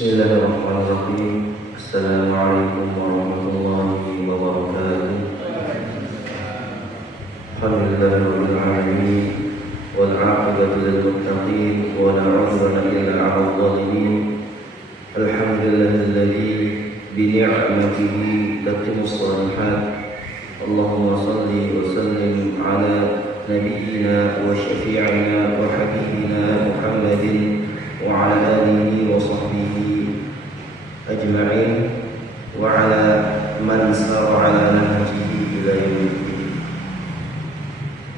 Bismillahirrahmanirrahim. Assalamualaikum warahmatullahi wabarakatuh. Alhamdulillahirabbil alamin wal 'aqibatu lil muttaqin wa la 'udwana illa 'alal zalimin. Alhamdulillahilladzi bi ni'matihi tatimmus shalihat. Allahumma shalli wa sallim ala nabiyyina wa syafi'ina wa habibina Muhammadin wa ala alihi wa sahbihi ajma'in wa ala man sara ala nahjihi ila yaumiddin.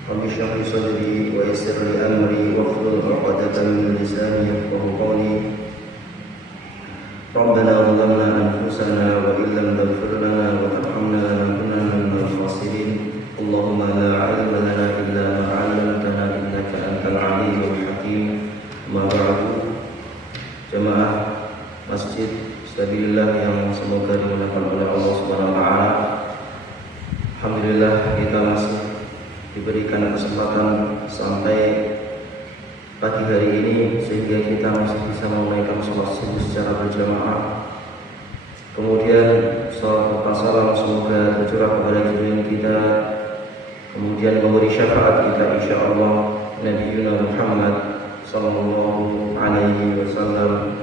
Rabbi shrah li sadri wa yassir li amri wahlul 'uqdatam min lisani yafqahu qawli. Rabbana zalamna anfusana wa illam taghfir lana wa tarhamna lanakunanna minal khasirin. Allahumma la 'ilma lana illa ma 'allamtana innaka antal 'alimul hakim. Ma ba'du. Jamaah Masjid Sabilillah yang semoga dimuliakan oleh Allah Subhanahu wa taala. Alhamdulillah kita masih diberikan kesempatan sampai pagi hari ini sehingga kita masih bisa menunaikan sholat subuh secara berjamaah. Kemudian sholat salam semoga tercurah kepada junjungan kita, kemudian memberi syafaat kita insyaallah Nabi Muhammad sallallahu alaihi wasallam.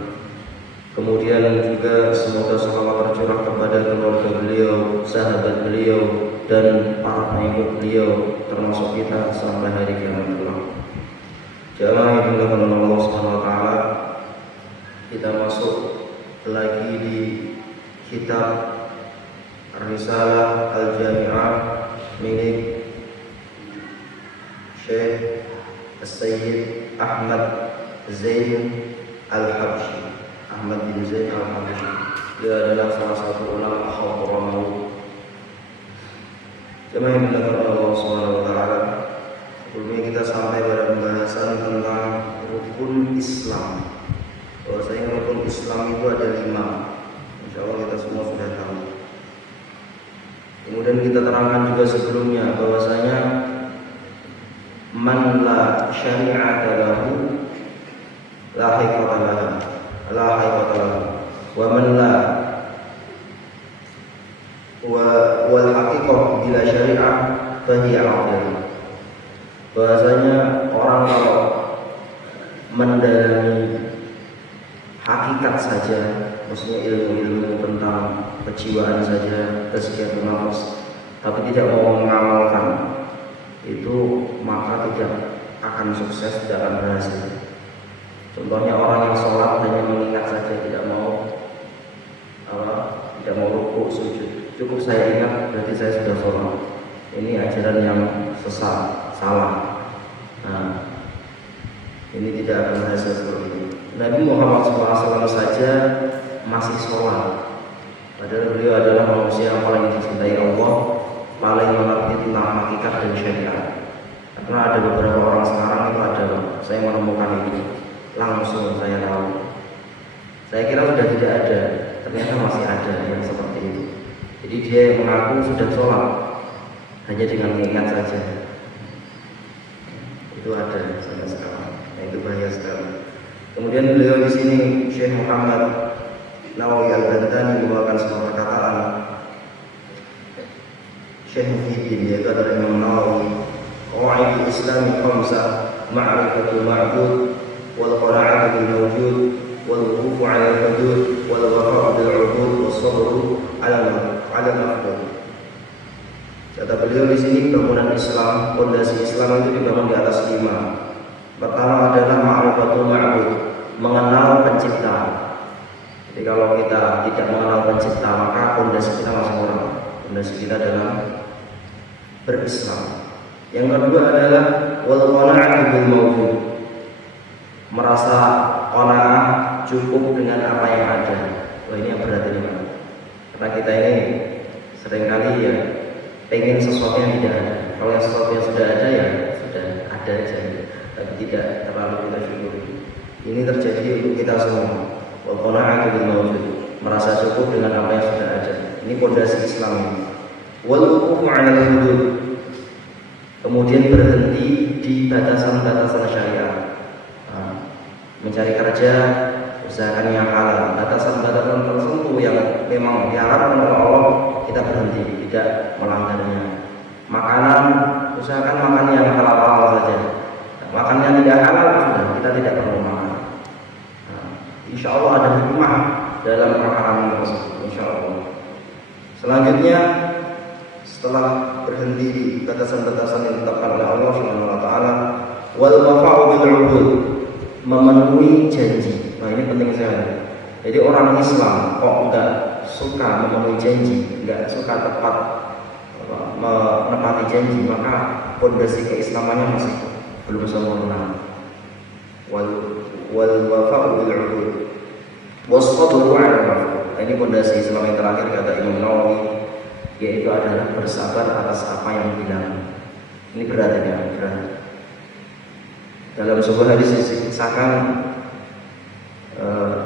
Kemudian juga semoga salawat tercurah kepada keluarga beliau, sahabat beliau, dan para pengikut beliau termasuk kita sampai hari kiamat kelak. Jamaah yang dimuliakan oleh Allah Subhanahu wa taala, kita masuk lagi di kitab Risalah Al-Jami'ah milik Syekh As-Sayyid Ahmad Zain Al-Habsyi, Ahmad bin Zain Al-Habsyi. Dia adalah salah satu ulama Hadramaut. Jemaah yang dimuliakan oleh Allah Subhanahu wa taala, sebelumnya kita sampai pada pembahasan tentang rukun Islam. Bahwasanya rukun Islam itu ada 5. Insyaallah kita semua sudah tahu. Kemudian kita terangkan juga sebelumnya bahwasanya man la syari'ata lahu la haqiqata lahu wa man la wal haqiqah bila syari'ah fa hiya aqil. Bahasanya orang kalau mendalami hakikat saja, maksudnya ilmu-ilmu tentang kejiwaan saja, tazkiyatun nafs, tapi tidak mau mengamalkan, itu maka tidak akan sukses, tidak akan berhasil. Contohnya orang yang sholat hanya mengingat saja, tidak mau rukuk sujud. Cukup saya ingat berarti saya sudah sholat. Ini ajaran yang sesat, salah. Nah, ini tidak akan berhasil seperti ini. Nabi Muhammad SAW saja masih sholat, padahal beliau adalah manusia yang paling dicintai Allah, paling mengerti tentang hakikat dan syariat. Karena ada beberapa orang sekarang itu ada, saya menemukan ini langsung saya tahu. Saya kira sudah tidak ada, ternyata masih ada yang seperti itu. Jadi dia mengaku sudah sholat hanya dengan mengingat saja. Itu ada sampai sekarang. Nah, itu bahaya sekali. Kemudian beliau di sini Syekh Muhammad Nawawi Al-Bantani membawakan sebuah perkataan Syekh Muhyiddin, yaitu adalah Imam Nawawi. Qawaidul Islam khamsah, ma'rifatul ma'bud wal qana'atu bil mawjud wal wuqufu 'ala al-hudud wal wafa'u bil 'ubud was sabru 'ala al-maqdud. Kata beliau di sini, bangunan Islam, fondasi Islam itu dibangun di atas 5. Pertama adalah ma'rifatul ma'bud, mengenal pencipta. Jadi kalau kita tidak mengenal pencipta, maka fondasi kita masih kurang. Fondasi kita dalam berislam. Yang kedua adalah wal qana'atu bil mawjud, merasa qanaah, cukup dengan apa yang ada. Wah, ini yang berat ini, Pak. Karena kita ini seringkali ya pengen sesuatu yang tidak ada. Kalau yang sesuatu yang sudah ada ya sudah ada aja, tapi tidak terlalu kita syukuri. Ini terjadi untuk kita semua. Wal qana'atu bil mawjud, merasa cukup dengan apa yang sudah ada. Ini fondasi Islam ini. Wal wuqufu 'ala al-hudud, kemudian berhenti di batasan-batasan syariat. Mencari kerja usahakan yang halal. Batasan-batasan tertentu yang memang diharapkan oleh Allah kita berhenti, tidak melanggarnya. Makanan, usahakan makan yang halal saja. Makannya tidak halal sudah kita tidak perlu makan. Insya Allah ada hikmah dalam perkara tersebut. Insya Allah. Selanjutnya, setelah berhenti di batasan-batasan yang ditetapkan oleh Allah Subhanahu Wa Taala, wal wafa'u bil 'uhud, memenuhi janji. Nah ini penting sekali. Jadi orang Islam kok enggak suka memenuhi janji, enggak suka tepat menepati janji, maka pondasi keislamannya masih belum sempurna. Wal wafa'u bil 'uhud wasabru 'ala al-ma'ruf. Ini pondasi Islam yang terakhir kata Imam Nawawi, yaitu adalah bersabar atas apa yang hilang. Ini berat ya, berat. Dalam sebuah hadis disebutkan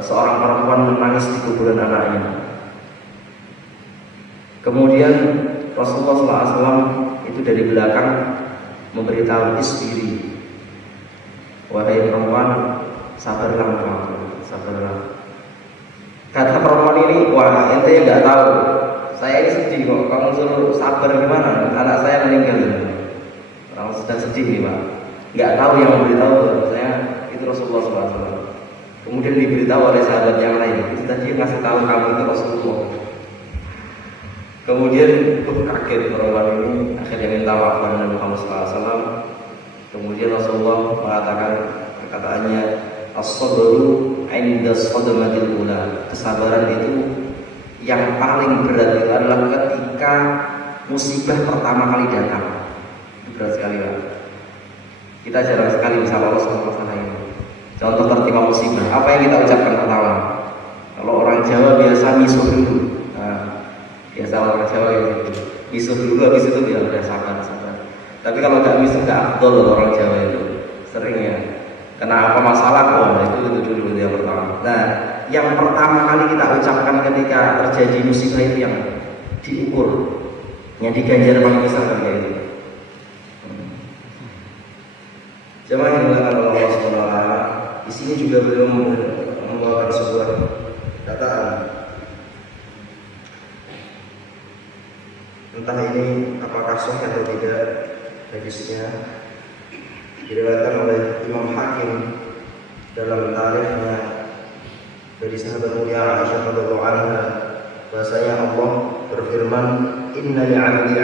seorang perempuan menangis di kuburan anaknya. Kemudian Rasulullah SAW itu dari belakang memberitahu istri, wahai perempuan, sabarlah engkau, sabarlah. Kata perempuan ini, wah ente nggak tahu, saya ini sedih kok, kamu suruh sabar gimana? Anak saya meninggal. Orang sedang sedih nih Pak, nggak tahu yang memberitahu saya itu Rasulullah SAW. Kemudian diberitahu oleh sahabat yang lain, itu tadi ngasih tahu kamu itu Rasulullah. Kemudian kaget perempuan ini, akhirnya minta maaf kepada Nabi Muhammad SAW. Kemudian Rasulullah mengatakan perkataannya, as-sabru 'inda sadmatil ula. Kesabaran itu yang paling berat itu adalah ketika musibah pertama kali datang. Berat sekali Pak. Kita jarang sekali bisa lolos ke masalah ini. Contoh tertimpa musibah, apa yang kita ucapkan pertama? Kalau orang Jawa biasa misuh dulu. Biasa orang Jawa gitu. Misuh dulu, habis itu dia udah sabar. Tapi kalau nggak misuh nggak afdol orang Jawa itu. Sering ya. Kenapa masalah kok? Itu dulu yang pertama. Nah, yang pertama kali kita ucapkan ketika terjadi musibah itu yang diukur, yang diganjar paling besar kan kayak itu. Jemaah yang dimuliakan oleh Allah Subhanahu Wa Taala, di sini juga beliau membawakan sebuah kataan. Entah ini apakah sahih atau tidak hadisnya, diriwayatkan oleh Imam Hakim dalam tarikhnya dari sahabat mulia Aisyah radhiyallahu anha, bahasanya Allah berfirman, inna li'abdi